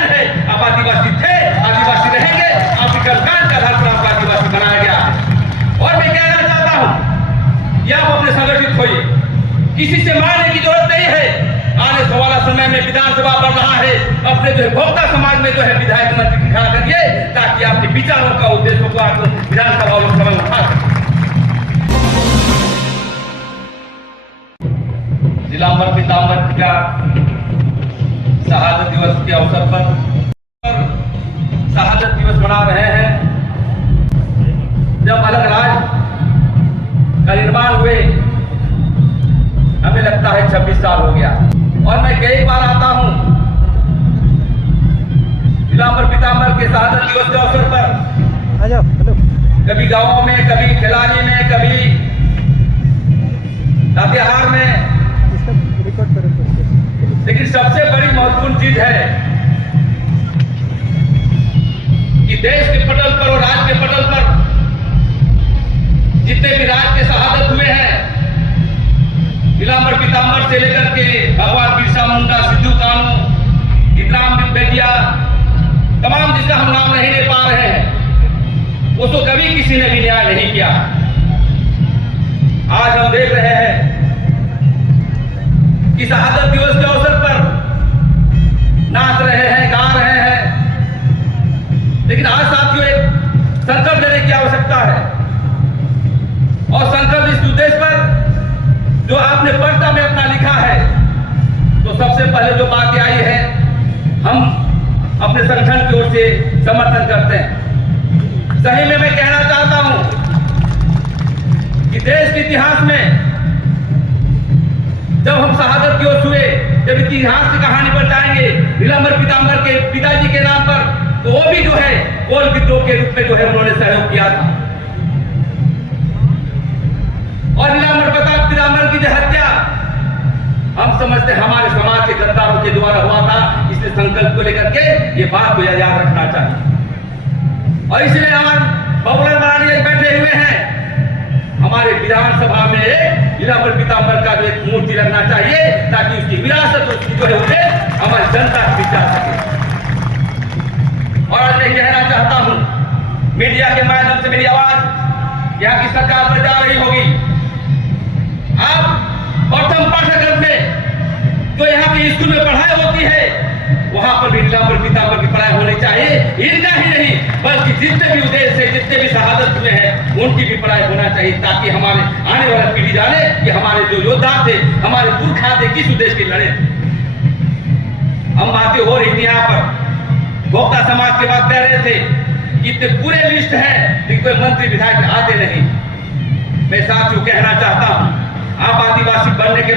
Guideline है। आप आदिवासी थे, आदिवासी रहेंगे। आपके कल्याण के आधार पर आपको आदिवासी बनाया गया है। और मैं कहना चाहता हूं कि आप अपने संगठित होइए, किसी से मारने की जरूरत नहीं है। आने वाला समय में विधानसभा बढ़ रहा है, अपने जो है भोक्ता समाज में जो है विधायक मंत्री खड़ा करिए, ताकि आपके विचारों का उद्देश्य को आप विधानसभा और लोकसभा में उठा सकें। जिला अमर पीताम्बर का शहादत दिवस के अवसर पर शहादत दिवस मना रहे हैं। जब अलग राज्य का निर्माण हुए हमें लगता है 26 साल हो गया, और मैं कई बार आता हूं जिला अमर पीताम्बर के शहादत दिवस के अवसर पर, कभी गांवों में, कभी खिलाड़ी में, कभी लातेहार में। लेकिन सबसे बड़ी महत्वपूर्ण चीज है कि देश के पटल पर और राज्य के पटल पर जितने भी राज्य के शहादत हुए हैं, जिला अमर पीताम्बर से लेकर के भगवान बिरसा मुंडा, सिद्धू कानू, इतराम बेटिया, तमाम जिसका हम नाम नहीं ले पा रहे हैं, उसको कभी किसी ने भी न्याय नहीं किया। आज हम देख रहे हैं कि शहादत दिवस के अवसर पर नाच रहे हैं, गा रहे हैं, लेकिन आज साथियों एक संकल्प लेने की आवश्यकता है। और संकल्प इस उद्देश्य पर जो आपने पर्चा में अपना लिखा है, तो सबसे पहले जो बात आई है, हम अपने संगठन की ओर से समर्थन करते हैं। सही में मैं कहना चाहता हूं कि देश के इतिहास में जब हम शहादत की ओर हुए, जब इतिहास की कहानी पर जाएंगे जिला अमर पीताम्बर के पिताजी के नाम पर, तो वो भी जो है कोल विद्रोह के रूप में जो है उन्होंने सहयोग किया था। और जिला अमर पीताम्बर की जो हत्या हम समझते हमारे समाज के गद्दारों के द्वारा हुआ था। इसलिए संकल्प को लेकर के ये बात को याद रखना चाहिए। और इसलिए हमारे बाबूलाल मरांडी बैठे हुए हैं, हमारे विधानसभा में जिला अमर पीताम्बर का जो एक मूर्ति लगना चाहिए, ताकि उसकी विरासत, उसकी जो है उसे हमारी जनता दी जा सके। और मैं कहना चाहता हूं, मीडिया के माध्यम से मेरी आवाज यहाँ की सरकार पर जा रही होगी। आप प्रथम पाठ्यक्रम में जो यहाँ के स्कूल में पढ़ाई होती है, वहां पर भी जिला अमर पीताम्बर की पढ़ाई होनी चाहिए। इनका ही नहीं बल्कि जितने भी उद्देश्य से जितने भी शहादत हुए हैं, उनकी भी पढ़ाई होना चाहिए, ताकि हमारे आने वाला पीढ़ी जाने कि हमारे जो योद्धा थे, हमारे पुरखा थे, किस उद्देश्य के लड़े। हम बातें हो रही थी यहाँ पर, भोक्ता समाज की बात कर रहे थे कि इतने पूरे लिस्ट है, लेकिन कोई मंत्री विधायक आते नहीं। मैं साथियों कहना चाहता हूँ, आप आदिवासी बनने के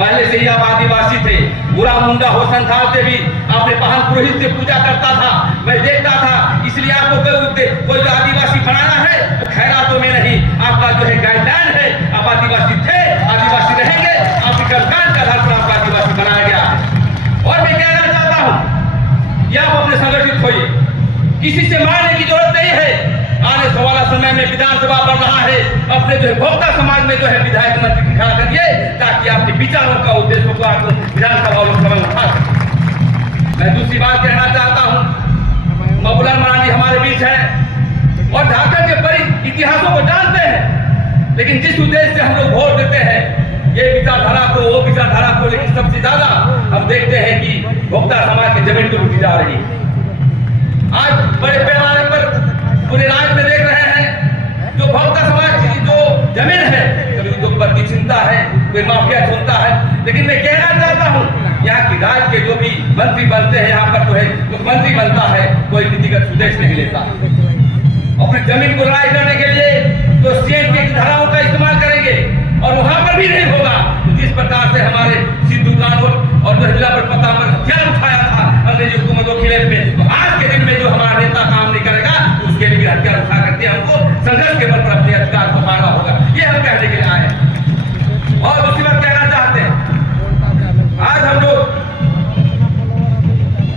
पहले से ही आप आदिवासी थे। बुरा मुंडा हो संथाल से भी आपने पहन पुरोहित से पूजा करता था, मैं देखता था। इसलिए आपको कोई जो आदिवासी बनाना है तो खैरातों में नहीं, आपका जो है गाइडलाइन है। आप आदिवासी थे, आदिवासी रहेंगे। आपके कल्याण के आधार पर आपको आदिवासी बनाया गया है। और मैं कहना चाहता हूँ कि आप अपने संगठित होइए, किसी से मारने की जरूरत नहीं है। आने वाला समय में विधानसभा बढ़ रहा है, अपने जो है भोक्ता समाज में जो है विधायक मंत्री खड़ा करिए, ताकि आपके विचारों का उद्देश्य को आप विधानसभा और लोकसभा में उठा सकें। मैं दूसरी बात कहना चाहता हूं, बाबूलाल मरांडी हमारे बीच है और झारखंड के बड़ी इतिहासों को जानते हैं, लेकिन जिस उद्देश्य से हम लोग वोट देते हैं, ये विचारधारा को, वो विचारधारा को, लेकिन सबसे ज्यादा हम देखते हैं कि भोक्ता समाज की जमीन को लूटी जा रही है। आज बड़े पैमाने पर पूरे राज्य में देख रहे हैं, जो भोक्ता समाज की जो जमीन है, कभी उद्योगपति चिंता है, कोई माफिया चुनता है। लेकिन मैं कहना चाहता हूँ, यहाँ की राज्य के जो भी मंत्री बनते हैं, यहाँ पर जो है मुख्यमंत्री बनता है, कोई नीतिगत उद्देश्य नहीं लेता। अपनी जमीन को लड़ाई करने के लिए तो स्टेट की धाराओं का इस्तेमाल करेंगे, और वहां पर भी नहीं होगा। जिस प्रकार से हमारे सिद्धू कानू और जिला अमर पीताम्बर हथियार उठाया था अंग्रेजी हुकूमत के खिलाफ में, तो आज के दिन में जो हमारा नेता काम नहीं करेगा, उसके लिए हथियार उठा करके हमको संघर्ष के बल पर अपने अधिकार को मांगना होगा। ये हम कहने के लिए आए हैं। और दूसरी बात कहना चाहते हैं, आज हम लोग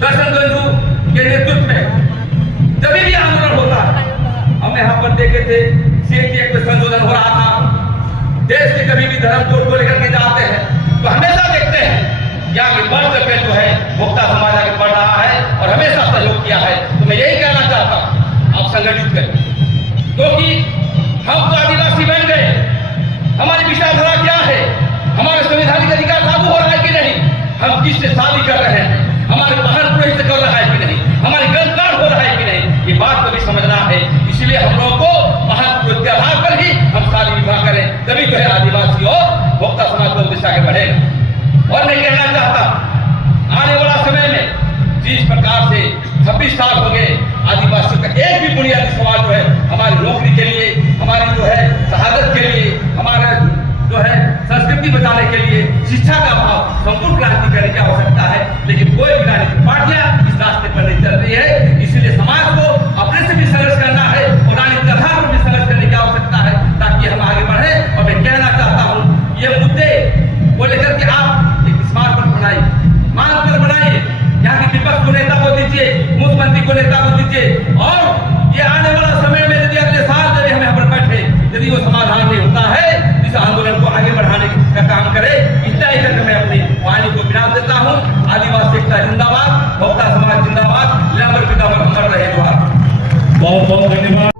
दर्शन गंजू के नेतृत्व में जब भी आंदोलन होता है, हम यहाँ पर देखे थे सीएए एक्ट में संशोधन हो रहा था, देश के कभी भी धर्म कोड को लेकर के जाते हैं, तो हमेशा देखते हैं यहाँ की बढ़ करके जो है भोक्ता समाज आगे बढ़ रहा है। हमेशा सहयोग किया है। तो मैं यही कहना चाहता हूँ, आप संगठित करें, क्योंकि हम तो आदिवासी बन गए। हमारी विचारधारा क्या है, हमारे संवैधानिक अधिकार लागू हो रहा है कि नहीं, हम किससे शादी कर रहे हैं, हमारे बहन पुरोहित से कर रहा है कि नहीं, हमारे ग्रंथ कार्ड हो रहा है कि नहीं, ये बात को भी समझना है। इसलिए हम लोगों को बहन पुरोहित के आधार पर ही हम शादी विवाह करें, तभी जो है आदिवासी और भोक्ता समाज को दिशा के बढ़ेगा। और मैं कहना चाहता आने वाला समय में जिस प्रकार से 26 साल हो गए, आदिवासियों का एक भी बुनियादी सवाल जो है हमारी नौकरी के लिए, हमारी जो है शहादत के लिए, हमारा जो है संस्कृति बचाने के लिए, शिक्षा का अभाव, संपूर्ण क्रांति करने की आवश्यकता है। लेकिन कोई भी राजनीतिक पार्टियां इस रास्ते पर नहीं चल रही है। इसीलिए समाज को अपने से भी संघर्ष करना है और राजनीतिक आधार पर भी संघर्ष करने की आवश्यकता है, ताकि हम आगे बढ़े। और मैं कहना चाहता हूँ, ये मुद्दे को लेकर के आप एक स्मारक पत्र बनाइए, मांग पत्र बनाइए, यहाँ के विपक्ष को नेता को दीजिए, मुख्यमंत्री को नेता को दीजिए। और ये आने वाला समय में यदि अगले साल जब हम यहाँ पर बैठे, यदि वो समाधान नहीं होता है, इस आंदोलन को आगे बढ़ाने का काम करे। इतना ही करके मैं अपनी वाणी को विराम देता हूँ। आदिवासी एकता जिंदाबाद, भोक्ता समाज जिंदाबाद, लंबर पितामह अमर रहे। बहुत बहुत धन्यवाद।